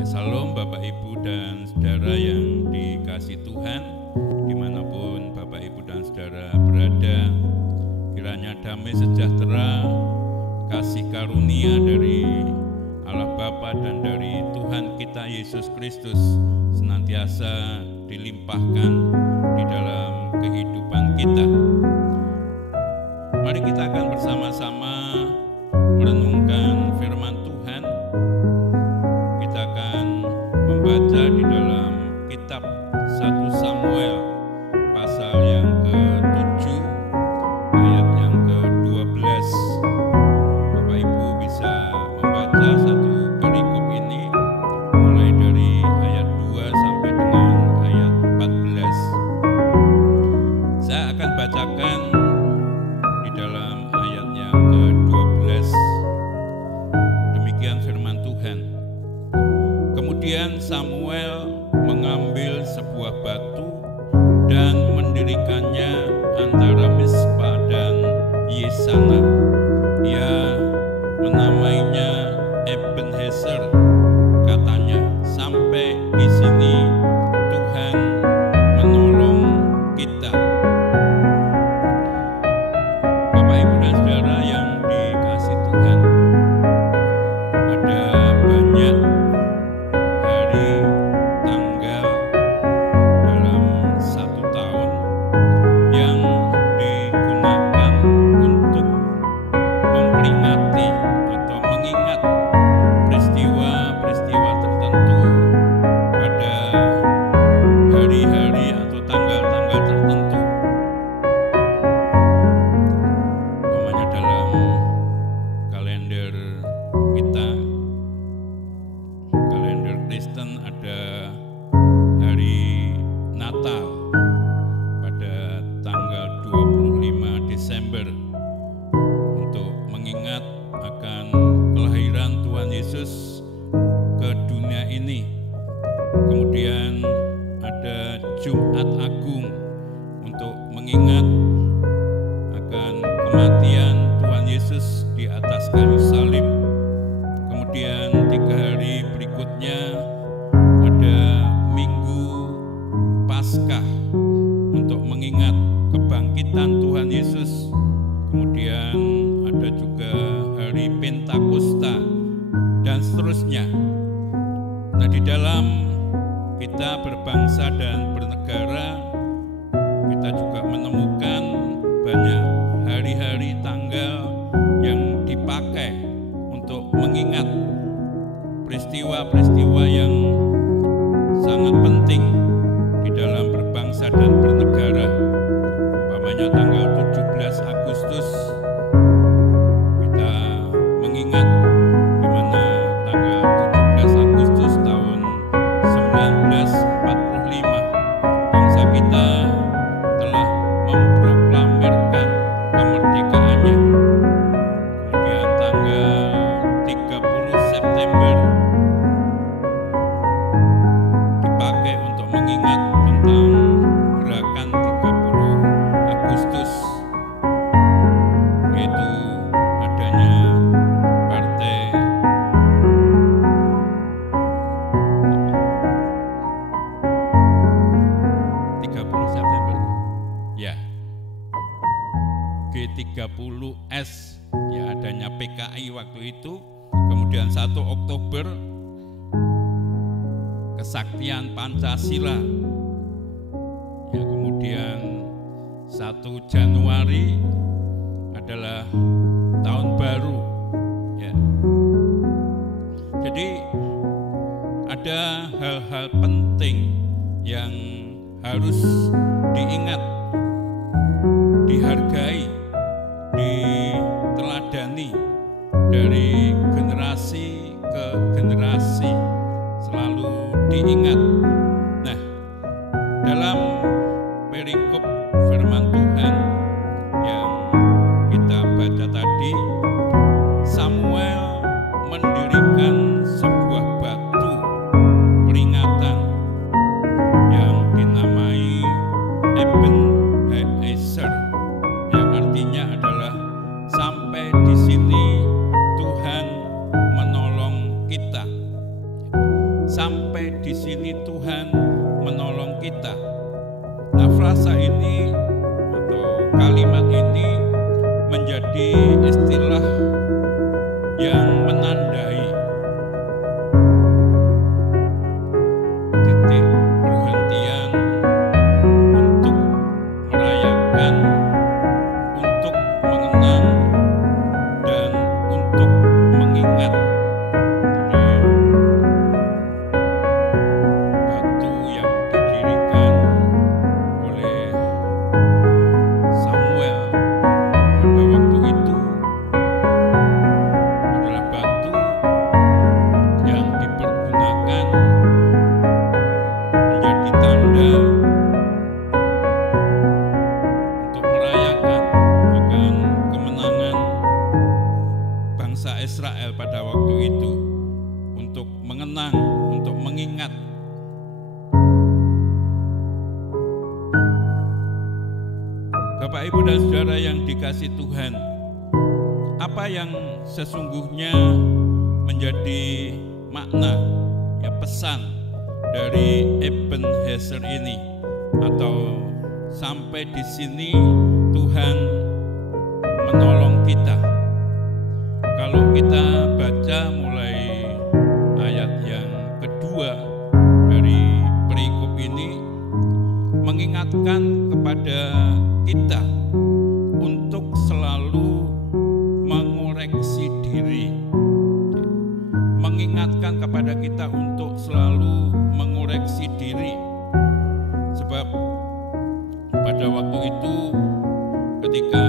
Ya, salam Bapak Ibu dan Saudara yang dikasihi Tuhan, dimanapun Bapak Ibu dan Saudara berada. Kiranya damai sejahtera, kasih karunia dari Allah Bapa dan dari Tuhan kita Yesus Kristus senantiasa dilimpahkan di dalam kehidupan kita. Mari kita akan bersama-sama merenungkan firman Tuhan. Kita akan membaca di dalam kitab 1 Samuel pasal yang ke-7 ayat yang ke-12. Bapak Ibu bisa membaca satu perikop ini mulai dari ayat 2 sampai dengan ayat 14. Saya akan bacakan di dalam ayat yang ke-12. Demikian firman Tuhan. Kemudian Samuel mengambil sebuah batu dan mendirikannya antara Mispa dan Yesana. Ia menamainya Ebenezer, katanya, sampai di sini Tuhan menolong kita. Bapak Ibu dan Saudara yang dikasihi Tuhan, ada banyak hari tanggal dalam satu tahun yang digunakan untuk memperingati atau mengingat peristiwa-peristiwa tertentu pada hari-hari atau tanggal-tanggal tertentu. Umpamanya dalam kalender kita, kalender Kristen, ada hari Natal pada tanggal 25 Desember untuk mengingat akan kelahiran Tuhan Yesus ke dunia ini. Kemudian ada Jumat Agung untuk mengingat akan kematian Tuhan Yesus di atas kayu salib. Kemudian 3 hari berikutnya ada Minggu Paskah untuk mengingat kebangkitan Tuhan Yesus. Kemudian ada juga hari Pentakosta dan seterusnya. Nah, di dalam kita berbangsa dan bernegara, kita juga menemukan banyak hari-hari tanggal yang dipakai untuk mengingat peristiwa-peristiwa yang sangat penting di dalam berbangsa dan bernegara. Umpamanya tanggal 17 Agustus kita mengingat di mana tanggal 17 Agustus tahun 1945 bangsa kita telah memproklamirkan kemerdekaannya. Kemudian tanggal 30 September dipakai untuk mengingat tentang gerakan 30 Agustus, yaitu adanya partai 30 September, ya, G30S, ya, adanya PKI waktu itu. Kemudian 1 Oktober kesaktian Pancasila, ya, kemudian 1 Januari adalah tahun baru, ya. Jadi ada hal-hal penting yang harus diingat, dihargai, diteladani dari generasi ke generasi, selalu diingat. Nah, dalam perikop firman Tuhan yang kita baca tadi, Samuel mendirikan sebuah batu peringatan yang dinamai Ebenezer, yang artinya adalah sampai di sini Tuhan menolong kita. sampai di sini Tuhan menolong kita. Nah, frasa ini atau kalimat ini menjadi istilah yang menandai titik perhentian untuk merayakan, untuk mengenang, dan untuk mengingat. Batu yang didirikan oleh Samuel pada waktu itu adalah batu yang dipergunakan menjadi tanda untuk merayakan akan kemenangan bangsa Israel pada waktu itu, untuk mengenang, untuk mengingat. Bapak, Ibu, dan Saudara yang dikasihi Tuhan, apa yang sesungguhnya menjadi makna, ya, pesan dari Ebenezer ini, atau sampai di sini Tuhan menolong kita? Kalau kita baca mulai ayat yang kedua dari perikop ini, mengingatkan kepada kita untuk selalu mengoreksi diri, mengingatkan kepada kita untuk selalu mengoreksi diri. Sebab pada waktu itu ketika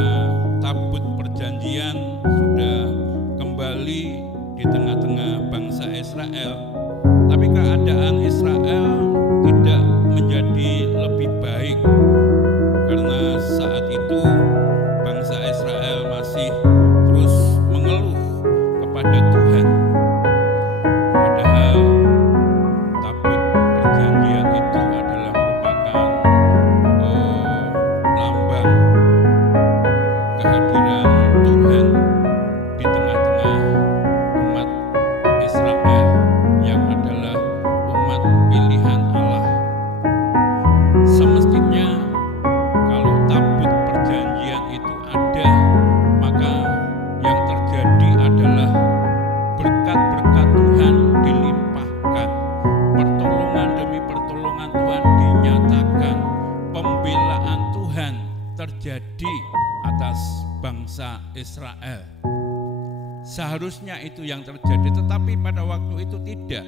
tabut perjanjian sudah kembali di tengah-tengah bangsa Israel, tapi keadaan Israel tidak menjadi lebih baik, karena saat itu bangsa Israel masih terus mengeluh kepada Tuhan. Padahal tabut perjanjian itu adalah merupakan lambang kehadiran Tuhan di tengah-tengah umat Israel yang adalah umat pilihan Allah. Semestinya kalau tabut perjanjian itu ada, maka yang terjadi adalah berkat-berkat Tuhan dilimpahkan, pertolongan demi pertolongan Tuhan dinyatakan, pembelaan Tuhan terjadi atas bangsa Israel. Seharusnya itu yang terjadi, tetapi pada waktu itu tidak.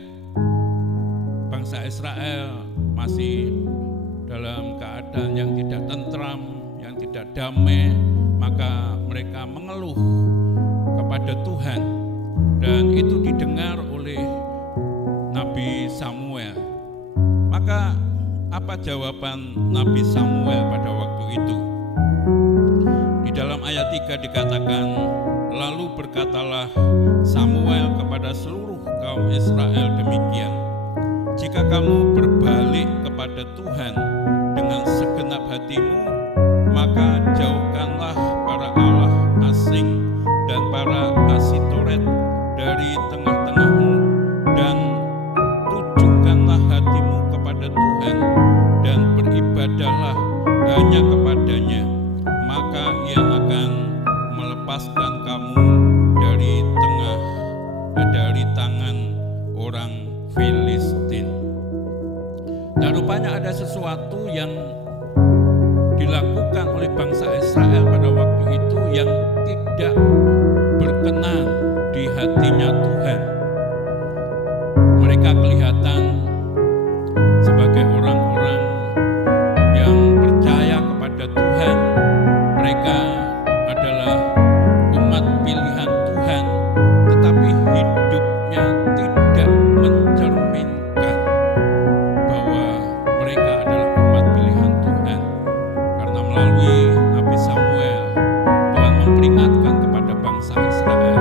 Bangsa Israel masih dalam keadaan yang tidak tentram, yang tidak damai, maka mereka mengeluh kepada Tuhan, dan itu didengar oleh Nabi Samuel. Maka apa jawaban Nabi Samuel pada waktu itu? Di dalam ayat 3 dikatakan, lalu berkatalah Samuel kepada seluruh kaum Israel demikian, jika kamu berbalik kepada Tuhan dengan segenap hatimu, maka jauhkanlah para Allah asing dan para asitoret dari tengah-tengahmu, dan tujukanlah hatimu kepada Tuhan dan beribadahlah hanya kepadanya, maka Ia akan melepaskan kamu dari tangan orang Filistin. Nah, rupanya ada sesuatu yang dilakukan oleh bangsa Israel pada waktu itu yang tidak berkenan di hatinya Tuhan. Mereka kelihatan sebagai orang-orang yang percaya kepada Tuhan. Mereka adalah umat pilihan Tuhan, tetapi hidupnya tidak mencerminkan bahwa mereka adalah umat pilihan Tuhan. Karena melalui Nabi Samuel, Tuhan memperingatkan kepada bangsa Israel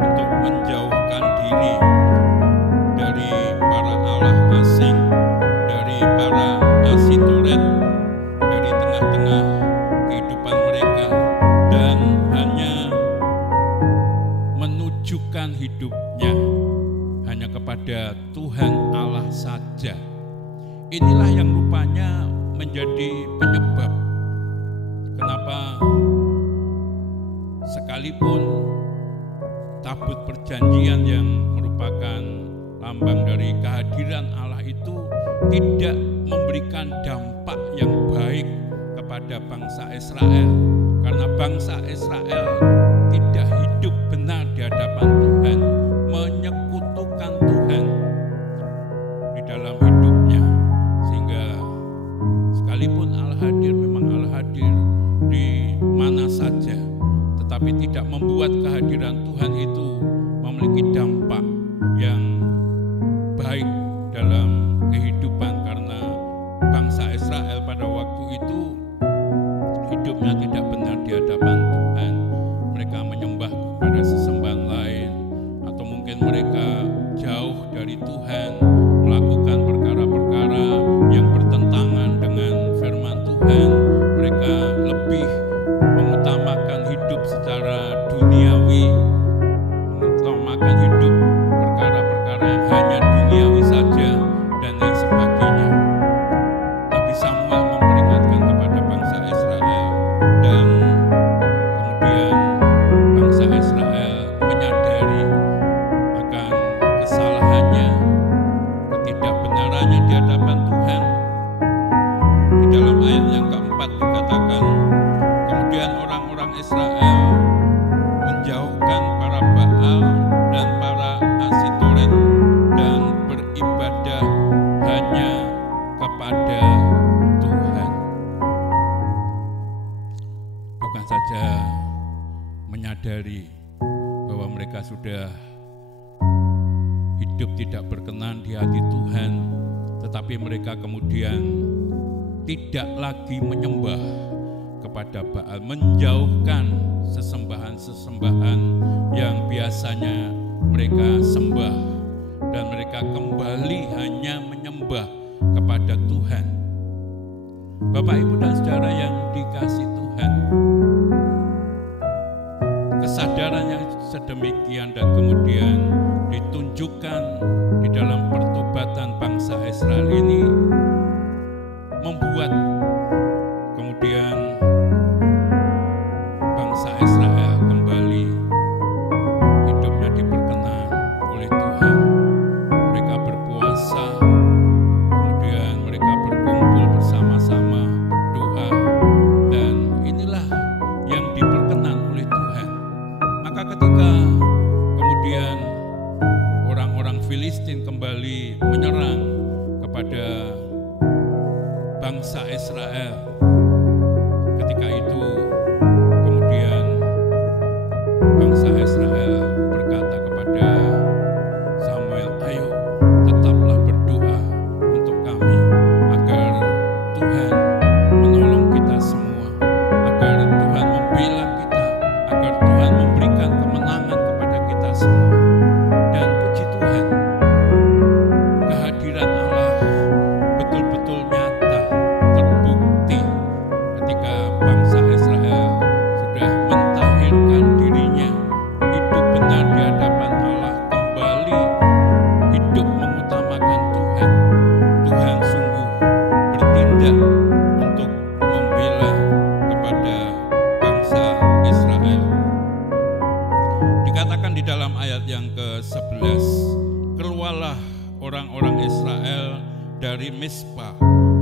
untuk menjauhkan diri dari para Allah asing, dari para asitoret, dari tengah-tengah kehidupan mereka, dan hanya menunjukkan hidupnya hanya kepada kepada Tuhan Allah saja. Inilah yang rupanya menjadi penyebab kenapa sekalipun tabut perjanjian yang merupakan lambang dari kehadiran Allah itu tidak memberikan dampak yang baik kepada bangsa Israel, karena bangsa Israel tidak hidup benar di hadapan Tuhan, menyekutukan Tuhan di dalam hidupnya, sehingga sekalipun Allah hadir, memang Allah hadir di mana saja, tetapi tidak membuat kehadiran Tuhan itu memiliki dampak yang baik dalam kehidupan, karena bangsa Israel pada waktu itu hidupnya tidak benar di hadapan Tuhan. Mereka menyembah kepada sesembahan lain, atau mungkin mereka jauh dari Tuhan, melakukan perkara-perkara yang bertentangan dengan firman Tuhan. Mereka lebih mengutamakan hidup secara duniawi, mengutamakan hidup perkara-perkara yang hanya duniawi saja dan lain sebagainya. Nabi Samuel memperingatkan kepada bangsa Israel, dan kemudian bangsa Israel menyadari akan kesalahannya, ketidakbenarannya di hadapan Tuhan. Di dalam ayat yang keempat dikatakan, kemudian orang-orang Israel menjauhkan para Baal dan para Asitoret dan beribadah hanya kepada Tuhan. Bukan saja menyadari bahwa mereka sudah hidup tidak berkenan di hati Tuhan, tetapi mereka kemudian tidak lagi menyembah kepada Baal, menjauhkan sesembahan-sesembahan yang biasanya mereka sembah, dan mereka kembali hanya menyembah kepada Tuhan. Bapak, Ibu, dan saudara yang dikasihi Tuhan, kesadaran yang sedemikian dan kemudian ditunjukkan di dalam pertobatan bangsa Israel ini membuat kemudian bangsa Israel kembali hidupnya diperkenan oleh Tuhan. Mereka berpuasa, kemudian mereka berkumpul bersama-sama berdoa, dan inilah yang diperkenan oleh Tuhan. Maka ketika kemudian orang-orang Filistin kembali menyerang kepada bangsa Israel, ketika itu kemudian bangsa Israel berkata kepada Samuel, ayo tetaplah berdoa untuk kami agar Tuhan menolong kita semua, agar Tuhan membela kita, agar Tuhan memberikan kemenangan kepada kita semua. Dan puji Tuhan, kehadiran Allah betul-betul nyata, terbukti ketika bangsa Israel sudah mentahirkan dirinya, hidup benar di hadapan Allah, kembali hidup mengutamakan Tuhan. Tuhan sungguh bertindak untuk membela kepada bangsa Israel. Dikatakan di dalam ayat yang ke-11, keluarlah orang-orang Israel dari Mispa,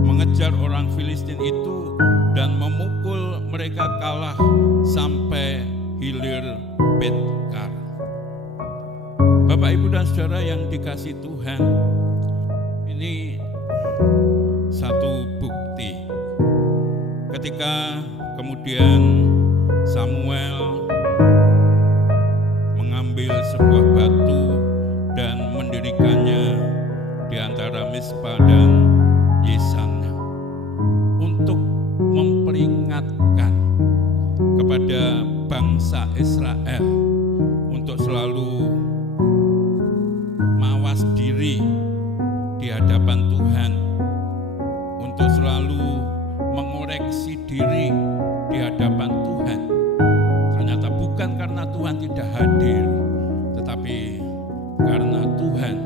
mengejar orang Filistin itu dan memukul mereka kalah sampai hilir Betkar. Bapak, Ibu, dan saudara yang dikasihi Tuhan, ini satu bukti ketika kemudian Samuel mengambil sebuah batu dan mendirikannya di antara Mispa dan Yesannya untuk memperingatkan kepada bangsa Israel untuk selalu mawas diri di hadapan Tuhan, untuk selalu mengoreksi diri di hadapan Tuhan. Ternyata bukan karena Tuhan tidak hadir, tetapi karena Tuhan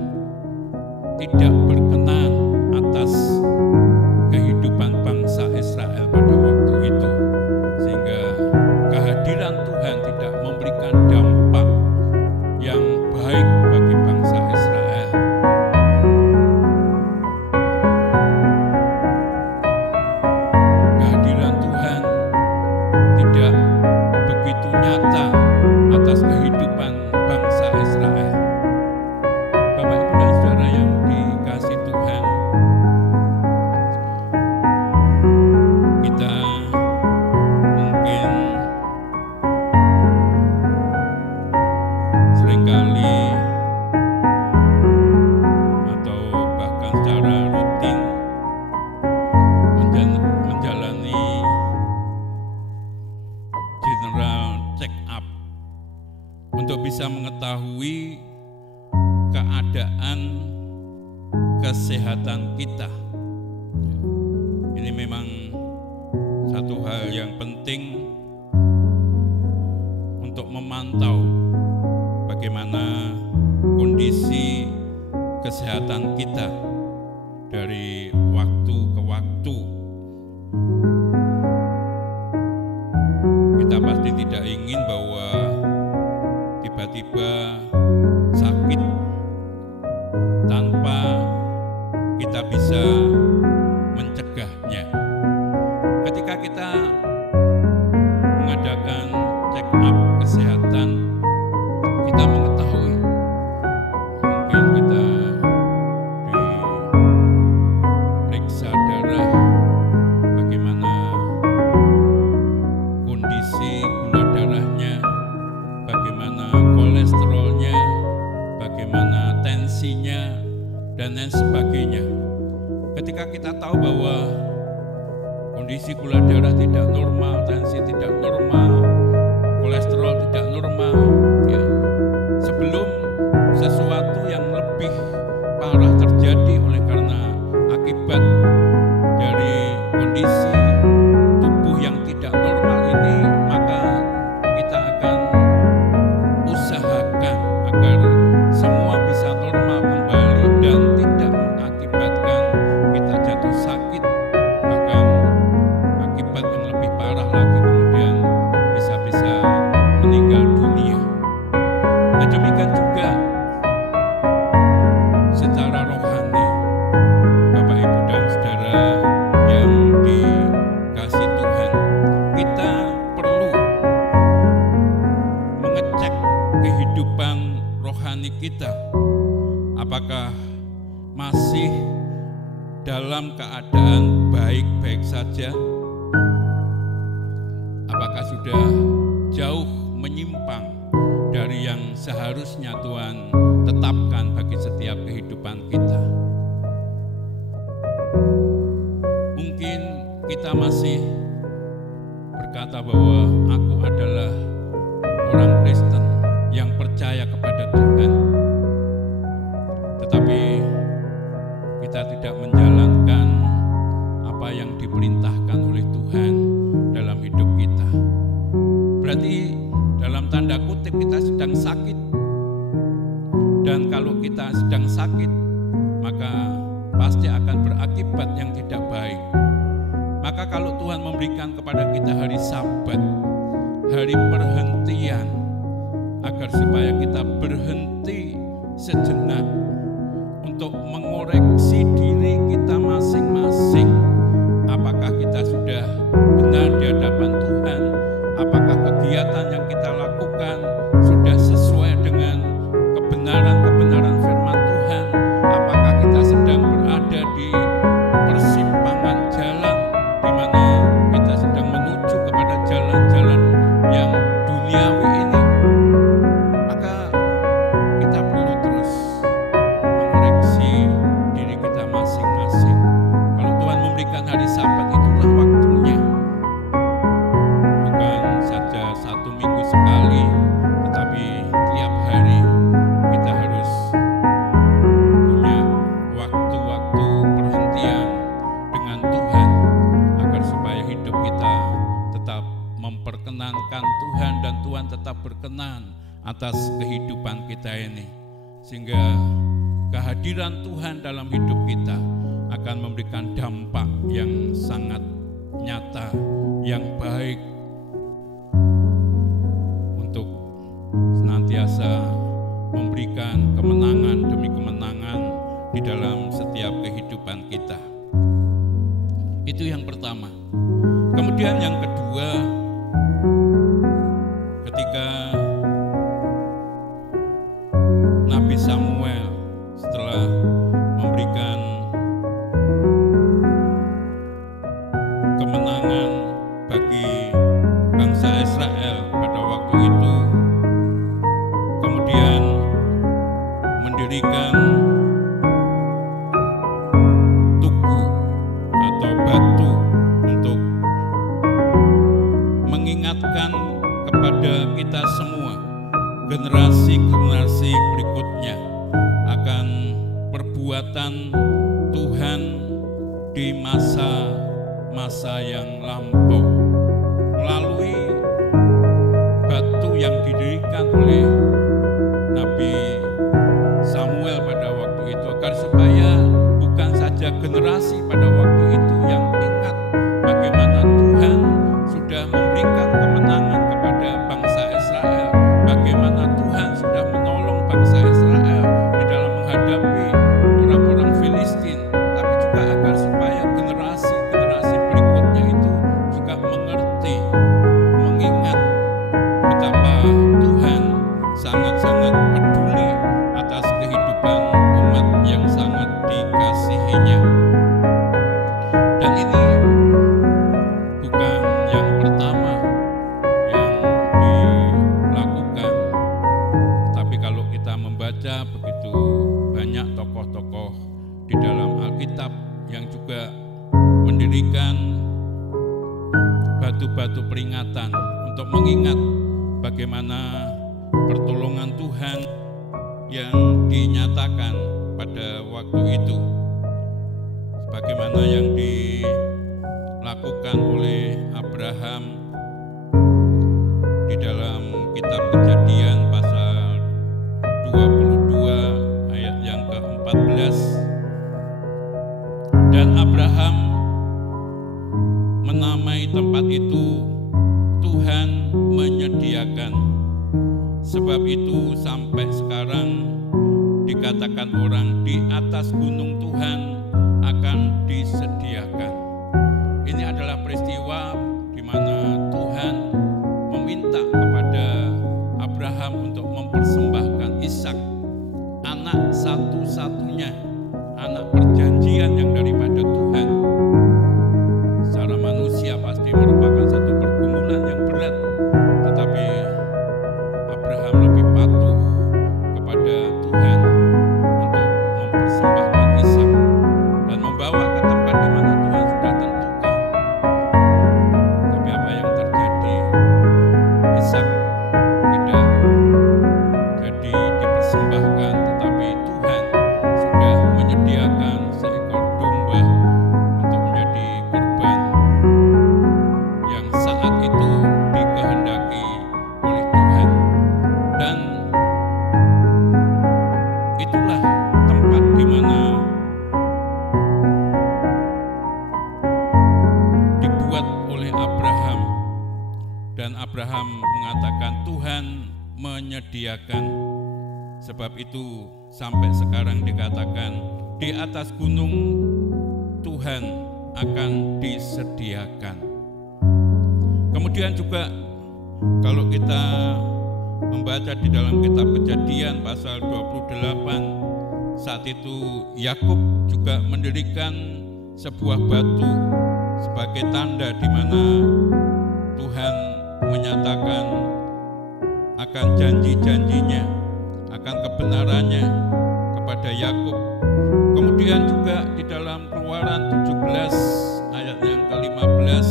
tidak berkenan atas kehidupan bangsa Israel pada waktu itu, sehingga kehadiran Tuhan tidak memberikan dampak yang baik bagi bangsa Israel. Kehadiran Tuhan tidak begitu nyata atas kehidupan bangsa Israel. Bapak, Ibu, dan saudara yang dikasihi Tuhan, kita mungkin seringkali atau bahkan secara rutin menjalani general check up untuk bisa mengetahui keadaan kesehatan kita. Ini memang satu hal yang penting untuk memantau bagaimana kondisi kesehatan kita dari waktu ke waktu. Kita pasti tidak ingin bahwa tiba-tiba sakit tanpa kita bisa mencegahnya. Ketika kita mengadakan check up kesehatan, kita mengetahui mungkin kita diperiksa darah, bagaimana kondisi gula darahnya, bagaimana kolesterolnya, bagaimana tensinya, dan lain sebagainya. Ketika kita tahu bahwa kondisi gula darah tidak normal, tensi tidak normal, kolesterol tidak normal, ya, sebelum sesuatu yang lebih parah terjadi oleh karena akibat dari kondisi tubuh yang tidak normal ini, maka kita akan usahakan agar semua bisa normal kembali dan tidak mengakibatkan kita jatuh sakit, bahkan akibat yang lebih parah lagi kemudian bisa-bisa meninggal dunia. Dan demikian juga secara rohani, Bapak, Ibu, dan saudara yang dikasihi Tuhan, kita perlu mengecek kehidupan rohani kita, apakah masih dalam keadaan baik-baik saja, apakah sudah jauh menyimpang dari yang seharusnya Tuhan tetapkan bagi setiap kehidupan kita. Mungkin kita masih berkata bahwa aku adalah orang Kristen yang percaya kepada Tuhan, tetapi kita tidak menjalankan apa yang diperintahkan oleh Tuhan dalam hidup kita. Berarti dalam tanda kutip kita sedang sakit. Dan kalau kita sedang sakit, maka pasti akan berakibat yang tidak baik. Maka kalau Tuhan memberikan kepada kita hari Sabat, hari perhentian, agar supaya kita berhenti sejenak untuk mengoreksi diri kita masing-masing. Apakah kita sudah benar di hadapan Tuhan? Apakah kegiatan yang kita lakukan sudah sesuai dengan kebenaran-kebenaran firman Tuhan? Apakah kita sedang berada di persimpangan jalan di mana kita sedang menuju kepada jalan-jalan yang duniawi ini? Maka kita perlu terus mengoreksi diri kita masing-masing. Kalau Tuhan memberikan hari Sabat, itulah waktunya. Bukan saja 1 minggu sekali, tetapi tiap hari kita harus punya waktu-waktu perhentian dengan Tuhan, agar supaya hidup kita tetap memperkenankan Tuhan dan Tuhan tetap berkenan atas kehidupan kita ini. Sehingga kehadiran Tuhan dalam hidup kita akan memberikan dampak yang sangat nyata, yang baik untuk senantiasa memberikan kemenangan demi kemenangan di dalam setiap kehidupan kita. Itu yang pertama. Kemudian yang kedua, ketika Nabi Samuel setelah memberikan kemenangan bagi bangsa Israel pada waktu itu, kemudian mendirikan tugu atau batu untuk mengingatkan kepada kita semua, generasi-generasi berikutnya, akan perbuatan Tuhan di masa yang lampau melalui batu yang didirikan oleh Nabi Samuel pada waktu itu, agar supaya bukan saja generasi pada waktu itu yang ingat bagaimana Tuhan sudah memberikan kemenangan kepada bangsa Israel, bagaimana Tuhan sudah menolong bangsa Israel di dalam menghadapi orang-orang Filistin, tapi juga agar supaya generasi-generasi berikutnya itu juga mengerti, mengingat betapa Tuhan sangat-sangat peduli atas kehidupan umat yang sangat dikasihinya. Dan ini bukan yang pertama yang dilakukan, tapi kalau kita membaca begitu banyak tokoh-tokoh di dalam Alkitab yang juga mendirikan batu-batu peringatan untuk mengingat bagaimana pertolongan Tuhan yang dinyatakan pada waktu itu, sebagaimana yang dilakukan oleh Abraham di dalam kitab Kejadian pasal 22 ayat yang ke-14. Dan Abraham menamai tempat itu Tuhan menyediakan. Sebab itu sampai sekarang dikatakan orang, di atas gunung Tuhan akan disediakan. Ini adalah peristiwa di mana Tuhan meminta kepada Abraham untuk mempersembahkan Ishak, anak satu-satunya, anak perjanjian yang daripada Tuhan. Secara manusia pasti merupakan satu pergumulan yang berat, tetapi Abraham lebih patuh kepada Tuhan untuk mempersembahkan Ishak dan membawa ke tempat di mana Tuhan sudah tentukan. Tapi apa yang terjadi? Ishak tidak jadi dipersembahkan, tetapi Tuhan sudah menyediakan seekor domba untuk menjadi korban yang saat itu dikehendaki oleh Tuhan. Dan itulah tempat di mana dibuat oleh Abraham, dan Abraham mengatakan Tuhan menyediakan. Sebab itu sampai sekarang dikatakan di atas gunung Tuhan akan disediakan. Kemudian juga kalau kita membaca di dalam kitab Kejadian pasal 28, saat itu Yakub juga mendirikan sebuah batu sebagai tanda di mana Tuhan menyatakan akan janji-janjinya, akan kebenarannya kepada Yakub. Kemudian juga di dalam Keluaran 17 ayat yang ke-15,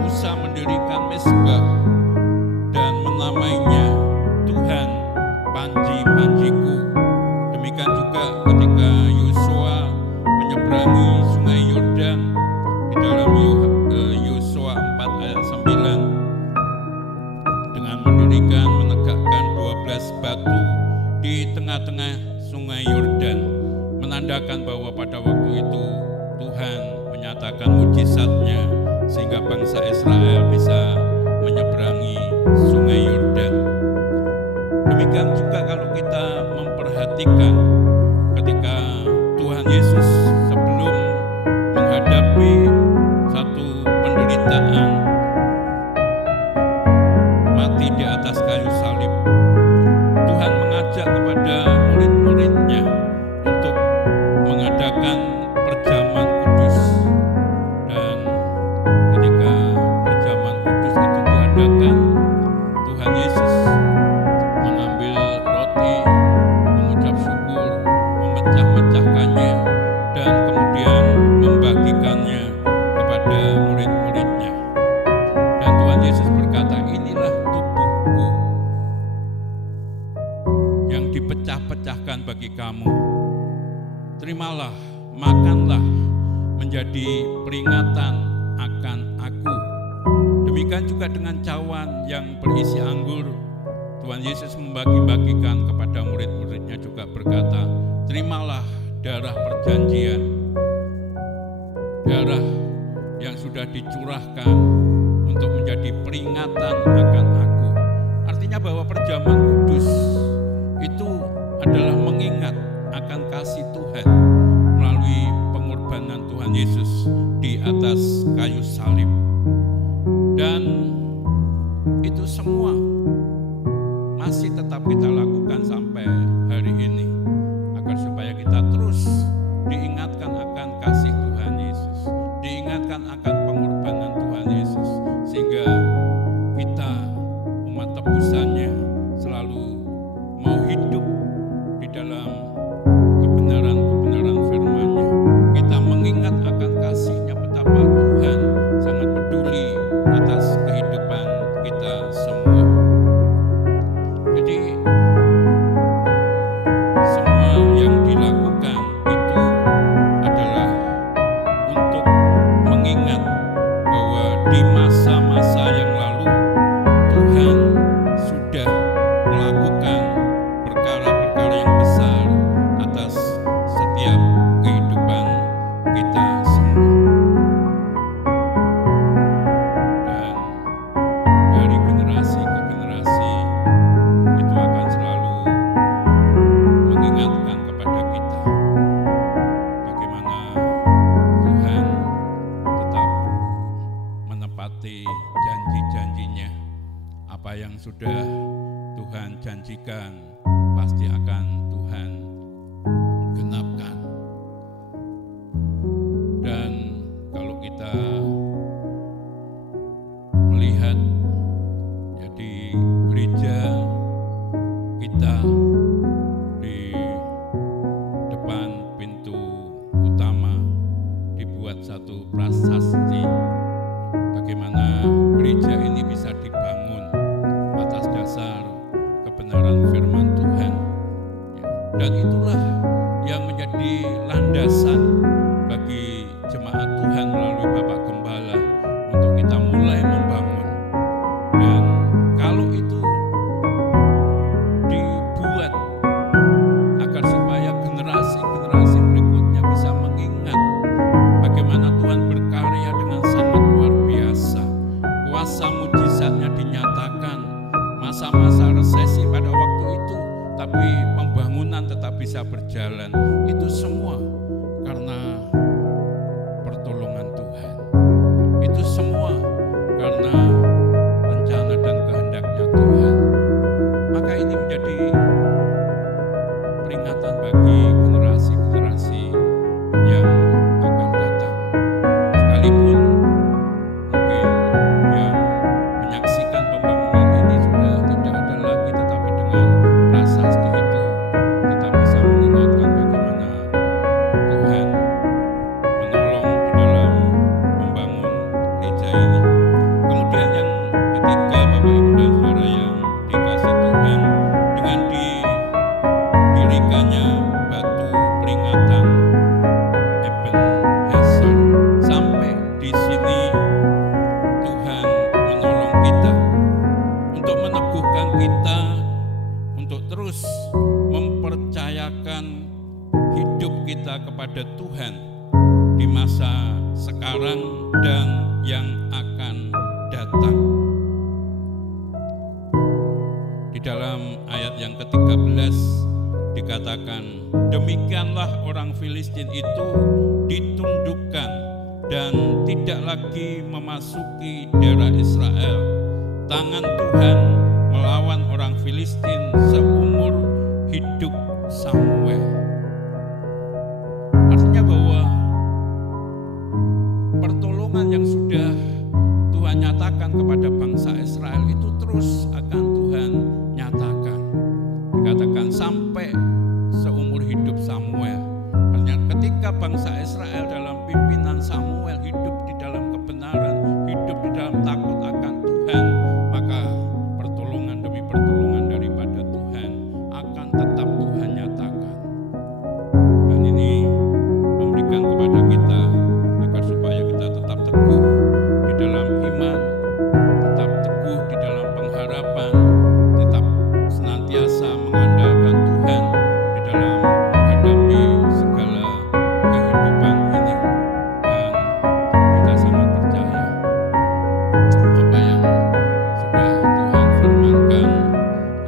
Musa mendirikan mezbah dan menamainya Tuhan panji-panjiku. Demikian juga ketika Yosua menyeberangi sungai Yordan di dalam Yosua 4 ayat 9 dengan mendirikan menegakkan 12 batu di tengah-tengah sungai Yordan. dikatakan bahwa pada waktu itu Tuhan menyatakan mujizatnya sehingga bangsa Israel bisa menyeberangi sungai Yordan. Demikian juga kalau kita memperhatikan ketika Tuhan Yesus sebelum menghadapi satu penderitaan mati di atas kayu salib, Tuhan mengajak kepada murid-muridnya untuk mengadakan perjamuan kudus. Dan ketika perjamuan kudus itu diadakan, Tuhan Yesus mengambil roti, mengucap syukur, memecah-mecahkannya, dan kemudian membagikannya kepada murid-muridnya. Dan Tuhan Yesus berkata, inilah tubuhku yang dipecah-pecahkan bagi kamu. Terimalah, makanlah, menjadi peringatan akan aku. Demikian juga dengan cawan yang berisi anggur, Tuhan Yesus membagi-bagikan kepada murid-muridnya juga berkata, terimalah darah perjanjian, darah yang sudah dicurahkan untuk menjadi peringatan akan aku. Artinya bahwa perjamuan kudus itu adalah mengingat akan kasih Tuhan melalui pengorbanan Tuhan Yesus di atas kayu salib. Dan itu semua masih tetap kita lakukan sampai hari ini, agar supaya kita terus diingatkan akan kasih Tuhan Yesus, diingatkan akan pengorbanan Tuhan Yesus, sehingga kita umat tebusannya selalu mau hidup di dalam kebenaran-kebenaran firman-Nya. Kita mengingat akan kasih-Nya, betapa Tuhan sangat peduli atas kehidupan kita semua. Jadi semua yang dilakukan itu adalah untuk mengingat bahwa di masa-masa yang lalu Tuhan sudah melakukan perkara-perkara yang besar atas setiap kehidupan kita semua. Dan dari generasi ke generasi itu akan selalu mengingatkan kepada kita bagaimana Tuhan tetap menepati janji-janjinya. Apa yang sudah Tuhan janjikan pasti akan Tuhan genapkan. Dan kalau kita melihat jadi gereja kita di depan pintu utama dibuat satu prasasti bagaimana gereja ini bisa dibangun atas dasar kebenaran firman Tuhan. Dan itulah yang menjadi landasan bagi jemaat Tuhan melalui Bapak Gembala untuk kita mulai membangun. Dan kalau itu dibuat agar supaya generasi-generasi berikutnya bisa mengingat bagaimana Tuhan berkarya dengan sangat luar biasa, kuasa mujizatnya dinyatakan, masa-masa resesi pada waktu itu, tapi pembangunan tetap bisa berjalan. Itu semua karena kita kepada Tuhan di masa sekarang dan yang akan datang. Di dalam ayat yang ke-13 dikatakan, demikianlah orang Filistin itu ditundukkan dan tidak lagi memasuki daerah Israel. Tangan Tuhan melawan orang Filistin seumur hidup Samuel. Artinya bahwa pertolongan yang sudah Tuhan nyatakan kepada bangsa Israel itu terus akan Tuhan nyatakan. Dikatakan sampai seumur hidup Samuel. Artinya ketika bangsa Israel dalam pimpinan Samuel hidup di dalam kebenaran, hidup di dalam takut akan Tuhan, maka pertolongan demi pertolongan daripada Tuhan akan tetap Tuhan nyatakan. Dan ini memberikan kepada kita agar supaya kita tetap teguh di dalam iman, tetap teguh di dalam pengharapan, tetap senantiasa mengandalkan Tuhan di dalam menghadapi segala kehidupan ini. Dan kita sangat percaya apa yang sudah Tuhan firmankan,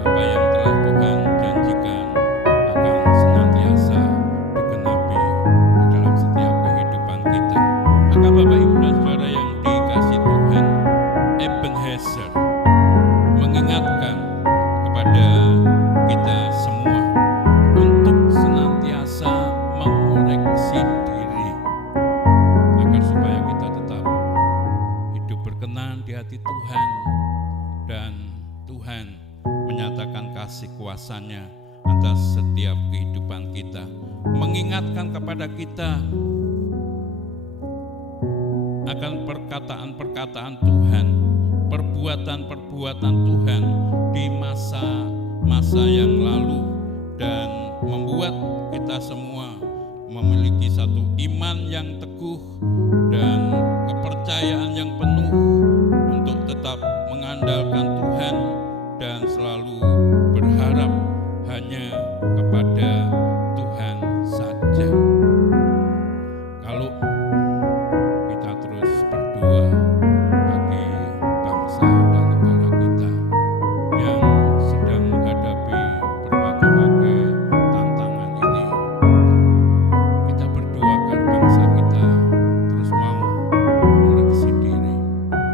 apa yang telah Tuhan janjikan akan senantiasa digenapi di dalam setiap kehidupan kita. Maka Bapak Ibu dan Saudara yang dikasihi Tuhan, Ebenezer mengingatkan kepada kita semua untuk senantiasa mengoreksi diri agar supaya kita tetap hidup berkenan di hati Tuhan dan Tuhan menyatakan kasih kuasa-Nya atas setiap kehidupan kita, mengingatkan kepada kita akan perkataan-perkataan Tuhan, perbuatan-perbuatan Tuhan di masa-masa yang lalu, dan membuat kita semua memiliki satu iman yang teguh dan kepercayaan yang penuh untuk tetap mengandalkan Tuhan dan selalu berharap hanya kepada Tuhan saja. Kalau kita terus berdoa bagi bangsa dan negara kita yang sedang menghadapi berbagai-bagai tantangan ini, kita berdoa agar bangsa kita terus mau mengoreksi diri,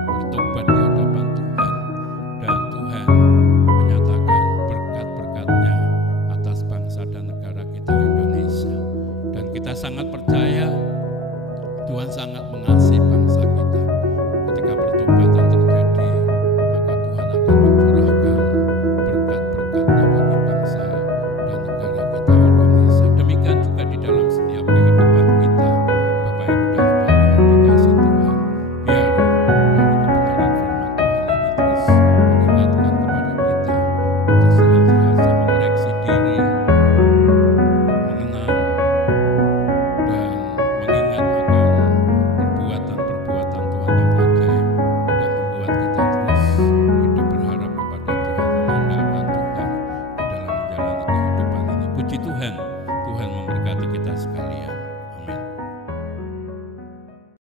bertobat di hadapan Tuhan, dan Tuhan menyatakan berkat-berkat-Nya atas bangsa dan negara kita Indonesia. Dan kita sangat percaya Tuhan sangat mengasihi